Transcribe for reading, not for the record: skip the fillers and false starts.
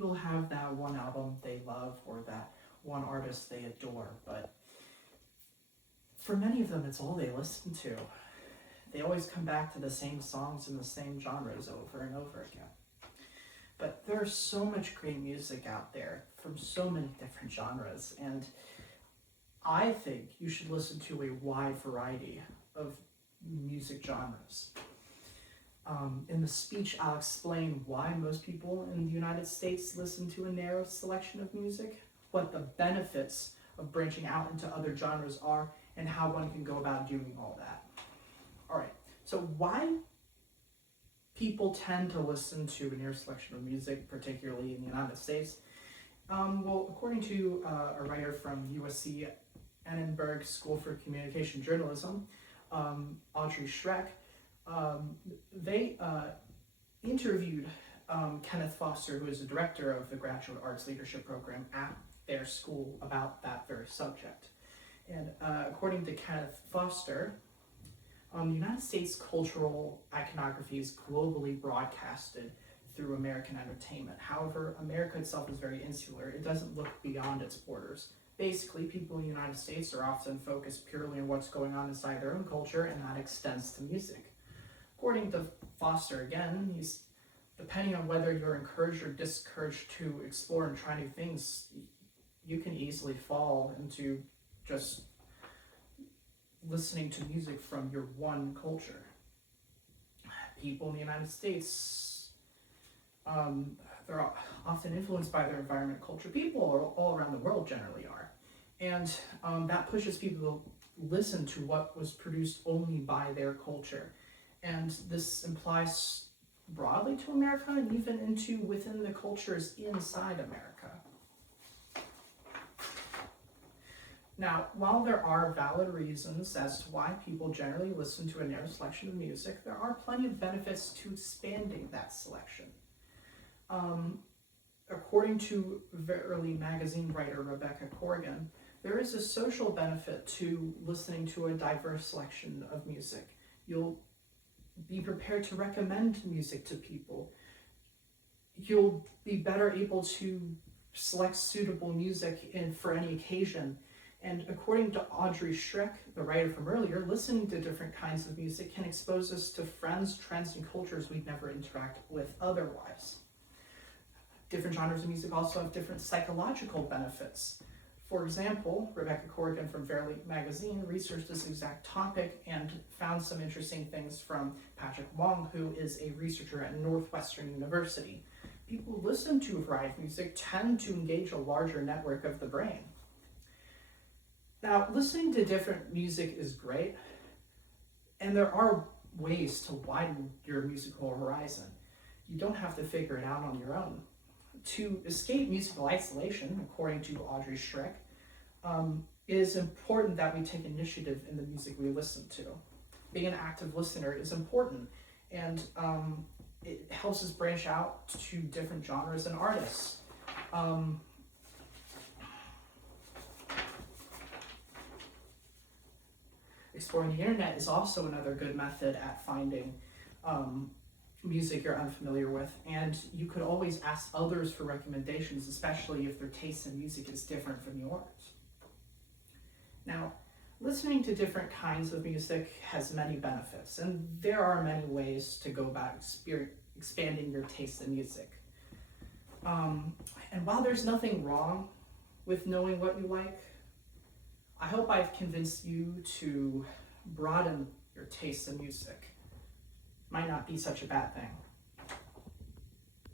people have that one album they love or that one artist they adore, but for many of them, it's all they listen to. They always come back to the same songs and the same genres over and over again. But there's so much great music out there from so many different genres, and I think you should listen to a wide variety of music genres. In the speech, I'll explain why most people in the United States listen to a narrow selection of music, what the benefits of branching out into other genres are, and how one can go about doing all that. All right, so why people tend to listen to a narrow selection of music, particularly in the United States? Well, according to a writer from USC Annenberg School for Communication Journalism, Audrey Schreck, they interviewed Kenneth Foster, who is the director of the Graduate Arts Leadership Program at their school, about that very subject. And according to Kenneth Foster, the United States cultural iconography is globally broadcasted through American entertainment. However, America itself is very insular. It doesn't look beyond its borders. Basically, people in the United States are often focused purely on what's going on inside their own culture, and that extends to music. According to Foster, again, he's depending on whether you're encouraged or discouraged to explore and try new things, you can easily fall into just listening to music from your one culture. People in the United States, they're often influenced by their environment, culture. People all around the world generally are. And that pushes people to listen to what was produced only by their culture. And this implies broadly to America and even into within the cultures inside America. Now, while there are valid reasons as to why people generally listen to a narrow selection of music, there are plenty of benefits to expanding that selection. According to Verily magazine writer Rebecca Corrigan, there is a social benefit to listening to a diverse selection of music. You'll be prepared to recommend music to people. You'll be better able to select suitable music for any occasion. And according to Audrey Schreck, the writer from earlier, listening to different kinds of music can expose us to friends, trends, and cultures we'd never interact with otherwise. Different genres of music also have different psychological benefits. For example, Rebecca Corrigan from Verily magazine researched this exact topic and found some interesting things from Patrick Wong, who is a researcher at Northwestern University. People who listen to a variety of music tend to engage a larger network of the brain. Now, listening to different music is great, and there are ways to widen your musical horizon. You don't have to figure it out on your own. To escape musical isolation, according to Audrey Schreck, it is important that we take initiative in the music we listen to. Being an active listener is important, and it helps us branch out to different genres and artists. Exploring the internet is also another good method at finding music you're unfamiliar with, and you could always ask others for recommendations, especially if their taste in music is different from yours. Now, listening to different kinds of music has many benefits, and there are many ways to go about expanding your taste in music. And while there's nothing wrong with knowing what you like, I hope I've convinced you to broaden your taste in music. Might not be such a bad thing.